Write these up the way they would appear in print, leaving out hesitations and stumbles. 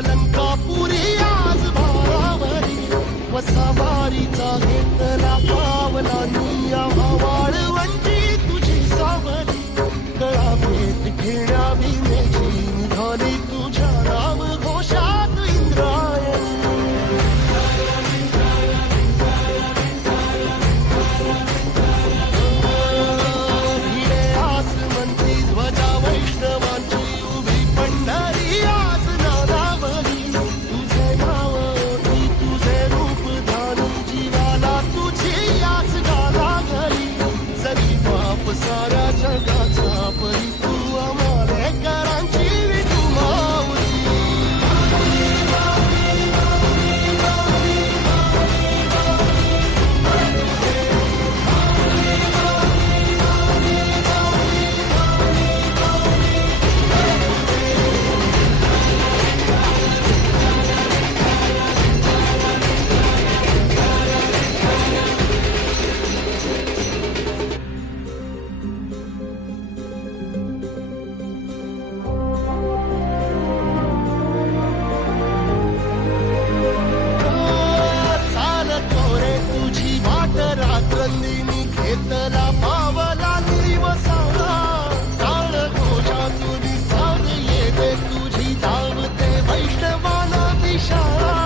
अलंकापुरी आज भारावरी वसावारीचा घेतला पावला निया वाळवंची तुझी सावली गळा भेट घेण्या भीमेची निघाली तुझ्या राम घोषात इंद्रायणी भिडे आसमंती ध्वजा वैष्णवांची उभी पंढरी आज नादावली तुझे नाव ओळखी तुझे रूप धानी जीवाला तुझी आस गाला गली जरी बाप साऱ्या जगाचा परी तू आमालेकरांची विठू माऊली चालतो रे तुझी वाट रात्रंदिनी घेतला पावला दिवसाला काळ घोषा तुझी साथ येते तुझी धावते वैष्णवाला दिशाला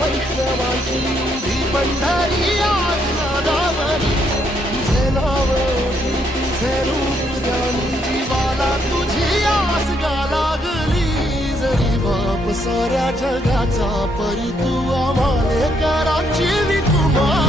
वैष्णवांची उभी पंढरी आज नादावरी तुझे नाव ओळखी तुझे रूप ध्यानी जीवाला तुझी आस गा लागली जरी बाप साऱ्या जगाचा परी तू आम्हालेकरांची विठू माऊली